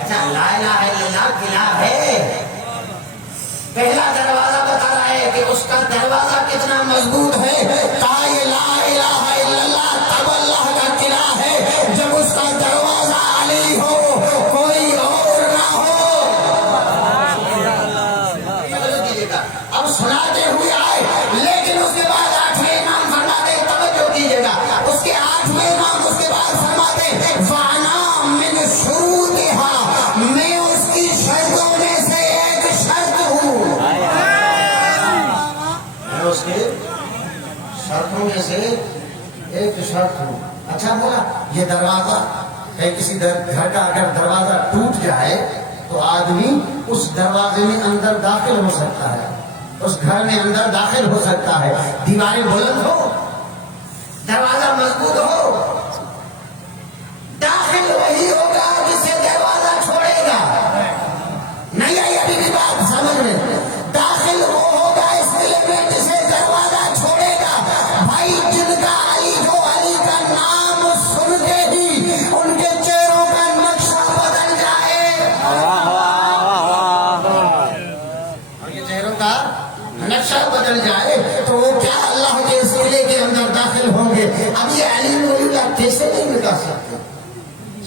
اچھا لا الہ الا اللہ قلعہ ہے، پہلا دروازہ بتا رہا ہے کہ اس کا دروازہ کتنا مضبوط ہے، کہا یہ لا الہ الا اللہ تب اللہ کا قلعہ ہے جب اس کا دروازہ علی ہو، کوئی اور نہ ہو۔ اب سناتے ہوئے آئے لیکن اس کے بعد 8ویں امام فرماتے توجہ کیجیے گا، اس کے 8ویں امام اس کے بعد فرماتے وَأَنَا مِنْ شُرُوطِهَا، میں اس کی شرطوں میں سے ایک شرط ہوں، میں اس کی شرطوں میں سے ایک شرط ہوں۔ اچھا بولا یہ دروازہ ہے، کسی گھر کا اگر دروازہ ٹوٹ جائے تو آدمی اس دروازے میں اندر داخل ہو سکتا ہے، اس گھر میں اندر داخل ہو سکتا ہے، دیواریں بلند ہو، دروازہ مضبوط ہو، داخل وہی ہوگا جسے دروازہ چھوڑے گا۔ نہیں آئی ابھی بھی بات سمجھ میں؟ داخل وہ ہوگا اس قلعے میں جسے دروازہ چھوڑے گا۔ بھائی جن کا علی جو علی کا نام سنتے ہی ان کے چہروں کا نقشہ بدل جائے، ان کے چہروں کا نقشہ بدل جائے تو وہ کیا اللہ کے اس قلعے کے اندر داخل ہوں گے۔ اب یہ علی ولی اللہ کیسے نہیں مٹا سکتے؟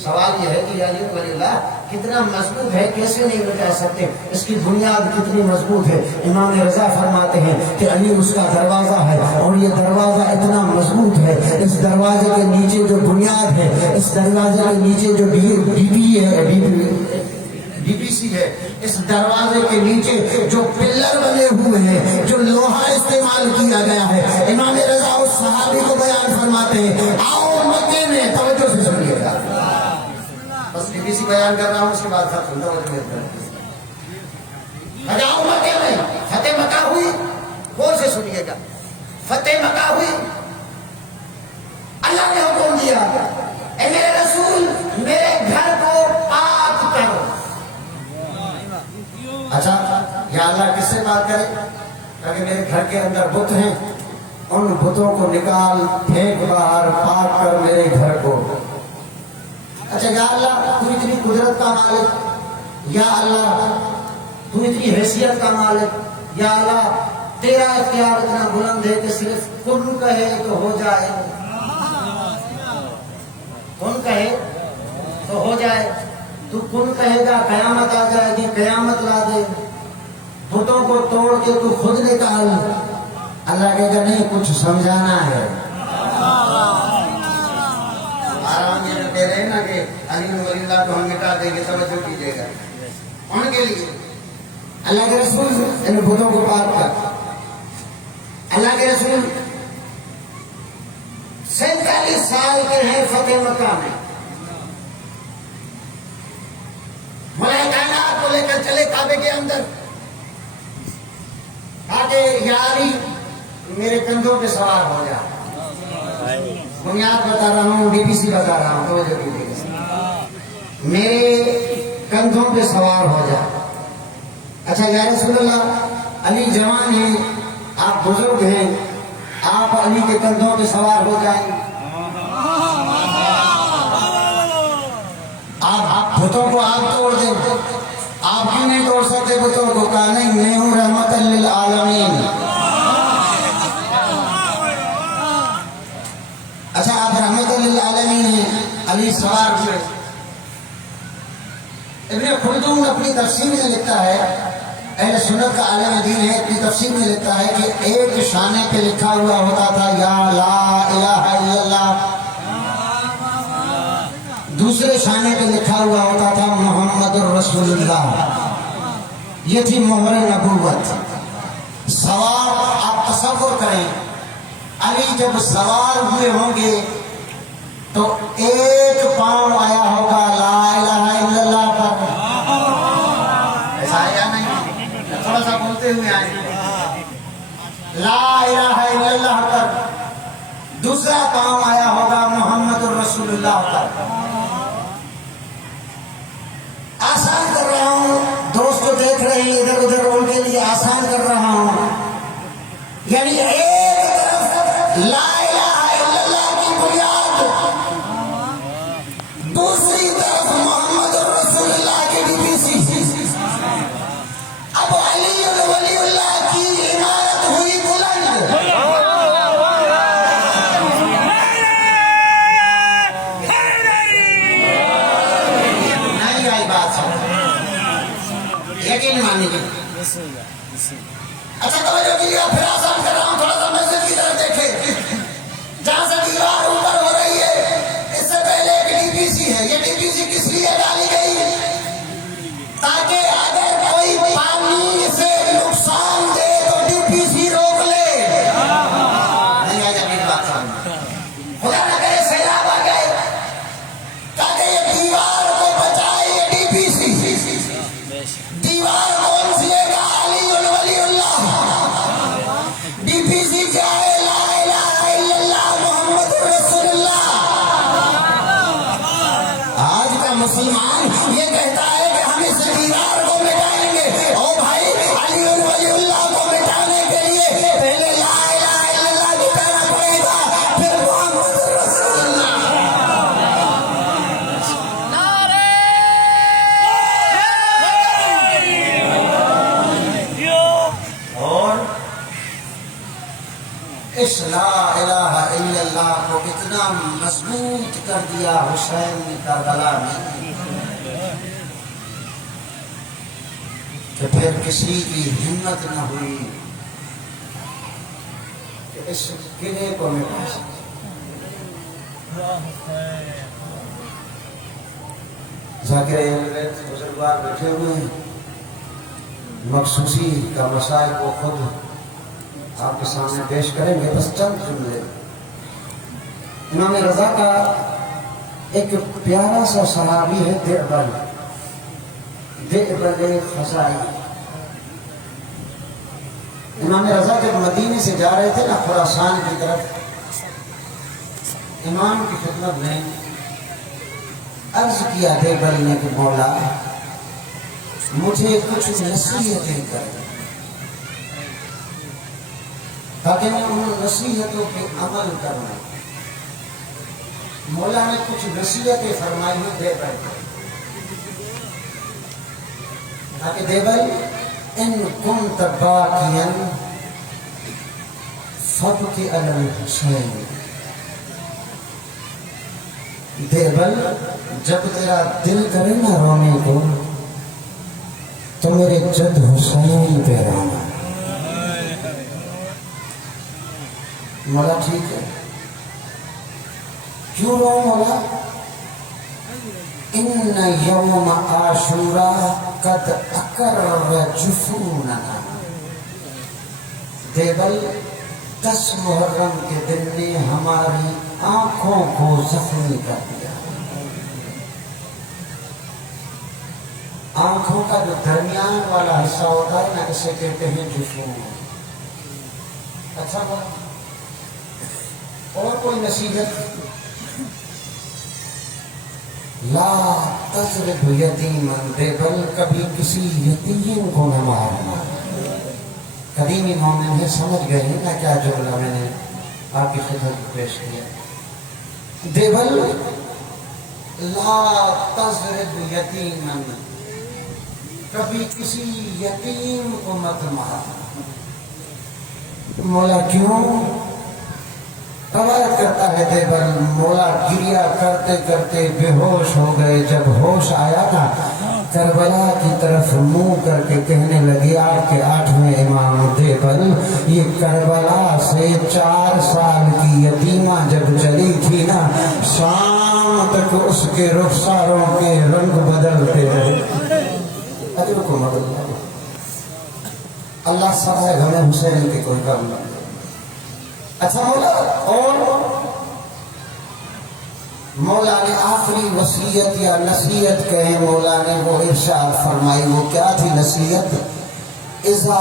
سوال یہ ہے کہ علی ولی اللہ کتنا مضبوط ہے، کیسے نہیں مٹا سکتے؟ اس کی بنیاد کتنی مضبوط ہے؟ امام رضا فرماتے ہیں کہ علی اس کا دروازہ ہے اور یہ دروازہ اتنا مضبوط ہے، اس دروازے کے نیچے جو بنیاد ہے، اس دروازے کے نیچے جو ڈی پی سی ہے، اس دروازے کے نیچے جو پلر بنے ہوئے ہیں، جو لوہا استعمال کیا گیا ہے، امام رضا اس صحابی کو بیان فرماتے ہیں آؤ مکے میں، توجہ سے سنیے گا، بس ڈی پی سی بیان کر رہا ہوں اس کے بعد ختم، توجہ آؤ مکے میں، فتح مکہ ہوئی، غور سے سنیے گا، فتح مکہ ہوئی، اللہ نے حکم دیا اے میرے رسول یا اللہ کس سے بات کرے؟ کہ میرے گھر کے اندر بت ہیں، ان بتوں کو نکال پھینک باہر، پاک کر میرے گھر کو۔ اچھا یا اللہ تو اتنی قدرت کا مالک، یا اللہ تو اتنی حیثیت کا مالک، یا اللہ تیرا اختیار اتنا بلند ہے کہ صرف کن کہے تو ہو جائے، کن کہے تو ہو جائے۔ تو کن کہے گا قیامت آ جائے گی، قیامت لا دے۔ بتوں کو توڑ کے تو خود نکال، اللہ کہے گا نہیں کچھ سمجھانا ہے۔ آرام یہ دے رہے نا کہ علی ولی اللہ کو ہم مٹا دیں گے، توجہ کیجیے گا ان کے لیے۔ اللہ کے رسول ان بتوں کو پاک کر۔ اللہ کے رسول 47 سال کے ہیں فتح مکہ میں، ملائکہ کائنات کو لے کر چلے کعبے کے اندر، کہا کہ یا علی میرے کندھوں پہ سوار ہو جا۔ بنیاد بتا رہا ہوں، ڈی پی سی بتا رہا ہوں، توجہ کیجیے، میرے کندھوں پہ سوار ہو جا۔ اچھا یا رسول اللہ علی جوان ہیں، آپ بزرگ ہیں، آپ علی کے کندھوں پہ سوار ہو جائیں، آپ بتوں کو آپ توڑ دیں، آپ کیوں نہیں توڑ سکتے بتوں کو؟ کہا نہیں، میں ہوں رحمت للعالمین۔ اچھا آپ رحمت للعالمین ہیں، علی سوار ہوئے۔ ابن خلدون اپنی تفسیر میں لکھتا ہے، اہل سنت کا عالم دین ہے، اپنی تفسیر میں لکھتا ہے کہ ایک شانے پہ لکھا ہوا ہوتا تھا یا لا الہ الا اللہ، دوسرے شانے پہ لکھا ہوا ہوتا تھا محمد الرسول اللہ۔ یہ تھی مہر نبوت۔ سوار آپ تصور کریں، علی جب سوار ہوئے ہوں گے تو ایک پاؤں آیا ہوگا لا الہ الا اللہ پر، ایسا آیا نہیں؟ تھوڑا سا بولتے ہوئے آئے، لا الہ الا اللہ پر، دوسرا پاؤں آیا ہوگا محمد الرسول اللہ پر۔ آسان کر رہا ہوں، دوست کو دیکھ رہے ہیں ادھر ادھر، ان کے لیے آسان کر رہا ہوں، یعنی ایک طرف لا الہ الا اللہ کی بنیاد، دوسری طرف محمد رسول اللہ کی ڈی پی سی۔ اب علی ولی اللہ کی عمارت ہوئی بلند، نہیں آئی بات سمجھ، یقین مانیے۔ اچھا توجہ کیجیے، پھر آسان کر رہا ہوں، تھوڑا سا مسجد کی طرف دیکھیں، جہاں سے دیوار اوپر ہو رہی ہے، اس سے پہلے ایک ڈی پی سی ہے۔ یہ ڈی پی سی کس لیے ڈالی گئی؟ تاکہ اگر کوئی پانی سے نقصان دے تو ڈی پی سی روک لے۔ نہیں آیا میری بات سامنے، خدا نہ کرے سیلاب آ گئے، تاکہ یہ دیوار کو بچائے یہ ڈی پی سی۔ دیوار کون سی ہے؟ علی ولی اللہ۔ ڈی پی سی کیا ہے؟ لا الہ الا اللہ محمد رسول اللہ۔ آج کا مسلمان یہ کہتا ہے کہ ہم اس دیوار کو مٹائیں گے، او بھائی علی ولی اللہ کو مٹانے کے لیے پہلے لا الہ الا اللہ مٹانا پڑے گا، پھر محمد رسول اللہ۔ اور اس لا الہ الا اللہ کو اتنا مضبوط کر دیا حسین نے کربلا میں کہ پھر کسی کی ہمت نہ ہوئی کہ اس قلعے کو مٹا سکے۔ ذاکر اہل بیت بزرگوار بیٹھے ہوئے ہیں، مخصوصی کا مسائل کو خود آپ کے سامنے پیش کریں گے، بس چند جملے۔ امام رضا کا ایک پیارا سا صحابی ہے دعبل خزائی۔ امام رضا جب مدینے سے جا رہے تھے نا خراسان کی طرف، امام کی خدمت میں عرض کیا دعبل نے کہ مولا مجھے کچھ نصیحتیں کریں تاکہ میں ان نصیحتوں پہ عمل کروں. مولا نے کچھ نصیحتیں فرمائی ہیں دیبل کو. تاکہ دیبل ان کنت باقیا فابکی علی الحسین. دیبل جب تیرا دل کرے نا رونے کو تو میرے جد حسین پہ رونا. مولا ٹھیک ہے. کیوں رو مولا؟ ان یوم عاشوراء قد اقر جفوننا. دیبل 10 محرم کے دن نے ہماری آنکھوں کو زخمی کر دیا. آنکھوں کا جو درمیان والا حصہ ہوتا ہے نا اسے کہتے ہیں جفون. اچھا بات. اور کوئی نصیحت؟ لا تضرب یتیما. دیبل کبھی کسی یتیم کو نہ مارنا. قدیمی مومن ہے سمجھ گئے ہیں نا کیا جملہ میں نے آپ کی خدمت میں پیش کیا. دیبل لا تضرب یتیما. کبھی کسی یتیم کو مت مارنا. مولا کیوں؟ روایت کرتا ہے دیبل مولا گریا کرتے کرتے بے ہوش ہو گئے. جب ہوش آیا نا کربلا کی طرف منہ کر کے کہنے لگے آپ کے 8ویں امام دیبل یہ کربلا سے 4 سال کی یتیمہ جب چلی تھی نا شام تک اس کے رخساروں کے رنگ بدلتے رہے. اجر کو مدد اللہ سبحانہ ہمیں حسین کے کوئی کام نہ. اچھا مولا اور مولا نے آخری وصیت یا نصیحت کہیں مولا نے وہ ارشاد فرمائی. وہ کیا تھی نصیحت؟ اذا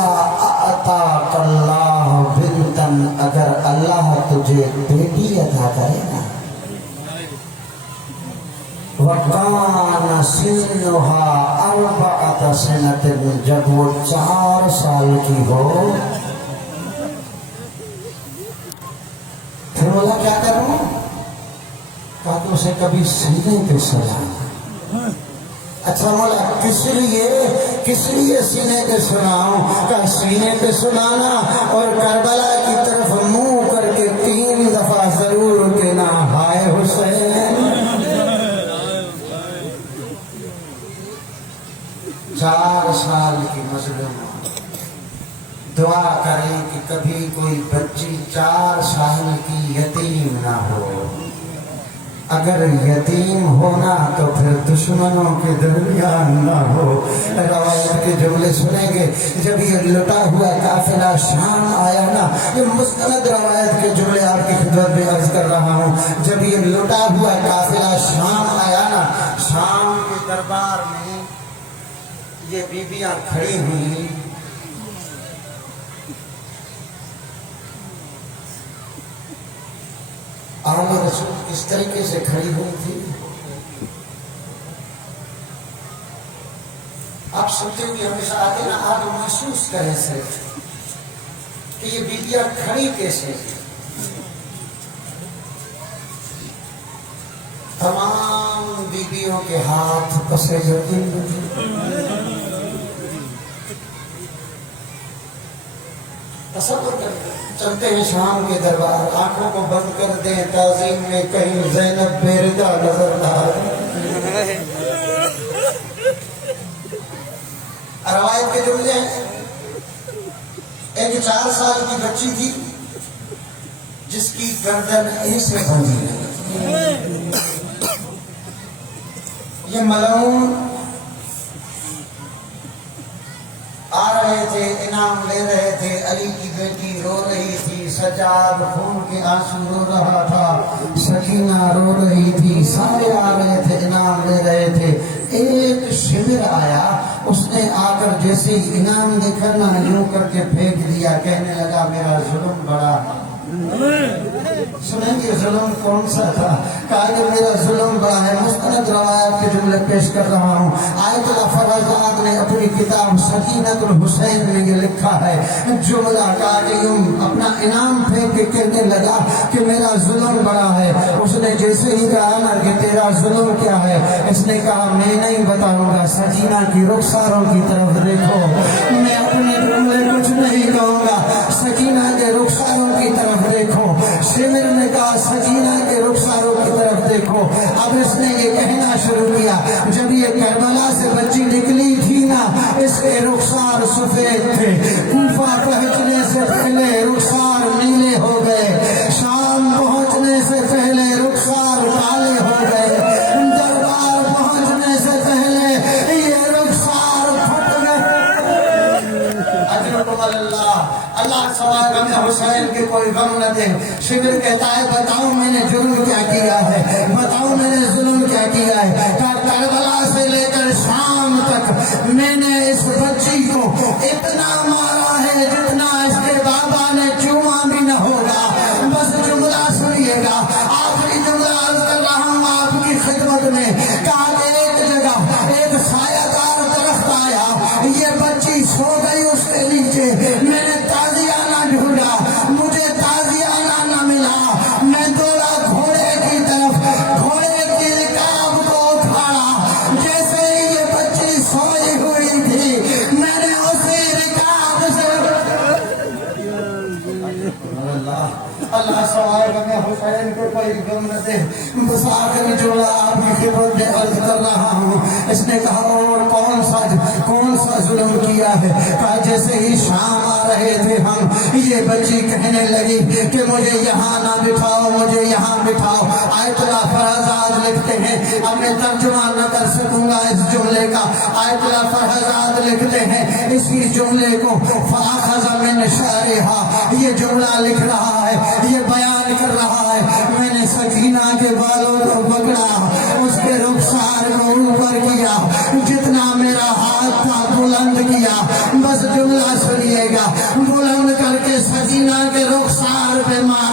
اعطاک اللہ بنتا. اگر اللہ تجھے بیٹی عطا کرے نا وَقَانَ سِنُّهَا 4 سَنَةٍ. جب وہ 4 سال کی ہو پھر مولا کیا کروں؟ کہا کہ اسے کبھی سینے پہ سلانا. اچھا مولا کس لیے سینے پہ سناؤں؟ کہ سینے پہ سنانا اور کربلا کی طرف منہ کر کے 3 دفعہ ضرور کہنا ہائے حسین. 4 سال کی مظلوم دعا کریں کہ کبھی کوئی بچی 4 سال کی یتیم نہ ہو. اگر یتیم ہونا تو پھر دشمنوں کے درمیان نہ ہو. روایت کے جملے سنیں گے. جب یہ لٹا ہوا قافلہ شام آیا نا یہ مستند روایت کے جملے آپ کی خدمت میں عرض کر رہا ہوں. جب یہ لٹا ہوا قافلہ شام آیا نا شام کے دربار میں یہ بیبیاں کھڑی ہوئی. آل رسول کس طریقے سے کھڑی ہوئی تھی آپ سنتے ہوئے ہمیشہ آتے نا آپ محسوس کریں صرف کہ یہ بیبیاں کھڑی کیسے تھی. تمام بیبیوں کے ہاتھ پسے یتیم تصور کرتے چلتے ہیں شام کے دربار. آنکھوں کو بند کر دیں تعظیم میں کہیں زینب بیردہ نظر نہ آئے. روایت کے جملے ہیں. ایک 4 سال کی بچی تھی جس کی گردن ایسے بندھی ہے. یہ ملعون آ رہے تھے انعام لے رہے تھے. علی کی بیٹی رو رہی تھی. سجاد خون کے آنسو رو رہا تھا. سکینہ رو رہی تھی. سارے آ رہے تھے انعام لے رہے تھے. ایک شمر آیا اس نے آ کر جیسے انعام دیکھا نا یوں کر کے پھینک دیا. کہنے لگا میرا ظلم بڑا سنیں کہ ظلم کون سا تھا؟ کہا کہ میرا ظلم بڑا ہے. مستند روایات کے جملے پیش کر رہا ہوں. آیت اللہ فرزاد نے اپنی کتاب سکینۃ الحسین میں یہ لکھا ہے جملہ. کہا کہ یوں اپنا انعام پھینک کے کہنے لگا کہ میرا ظلم بڑا ہے. اس نے جیسے ہی کہا نا کہ تیرا ظلم کیا ہے، اس نے کہا میں نہیں بتاؤں گا، سکینہ کی رخساروں کی طرف دیکھو. میں اپنے جملے کچھ نہیں کہوں گا، سکینہ کے رخساروں کی طرف دیکھو. شمر نے کہا سکینہ کے رخساروں کی طرف دیکھو. اب اس نے یہ کہنا شروع کیا جب یہ کربلا سے بچی نکلی تھی نا، اس کے رخسار سفید تھے. کوفہ پہنچنے سے پہلے رخسار نیلے ہو گئے، شام پہنچنے سے پہلے رخسار کالے ہو گئے، دربار پہنچنے سے پہلے یہ رخسار پھٹ گئے. اجرکم اللہ. اللہ سوائے غم حسین کے کوئی غم نہ دے. شبر کہتا ہے بتاؤ میں نے جرم کیا کیا ہے، بتاؤ میں نے ظلم کیا کیا ہے. کربلا سے لے کر شام تک میں نے اس بچی کو اتنا مارا ہے جتنا اس کے بابا نے چوما بھی نہ ہوگا. بس جملہ سنیے گا، آخری جملہ عرض کر رہا ہوں آپ کی خدمت میں. کہا کہ ایک جگہ ایک سایہ دار درخت آیا، یہ بچی سو گئی اس کے نیچے. میں نے تازیانہ ڈھونڈا، مجھے تازیانہ نہ ملا. میں دوڑا گھوڑے کی طرف، گھوڑے کی رکاب کو اکھاڑا. جیسے ہی یہ بچی سوئی ہوئی تھی میں نے اسی رکاب سے اللہ سوائے غم حسین کو کوئی غم نہ دے. بس آخری جملہ آپ کی خدمت میں عرض کر رہا ہوں. اس نے کہا اور کون سا ظلم کیا ہے؟ کہا جیسے ہی شام آ رہے تھے ہم، یہ بچی کہنے لگی کہ مجھے یہاں نہ بٹھاؤ، مجھے یہاں بٹھاؤ. آیت اللہ فرزاد لکھتے ہیں، اب میں ترجمہ نہ کر سکوں گا اس جملے کا. آیت اللہ فرزاد لکھتے ہیں اسی جملے کو فَأَخَذَ مِنْ شَعْرِهَا، یہ جملہ لکھ رہا ہے، یہ بیان کر رہا ہے میں نے سکینہ کے بالوں کو پکڑا، اس کے رخسار کو اوپر کیا، جتنا میرا ہاتھ تھا بلند کیا. بس جملہ سنیے گا، بلند کر کے سکینہ کے رخسار پہ مار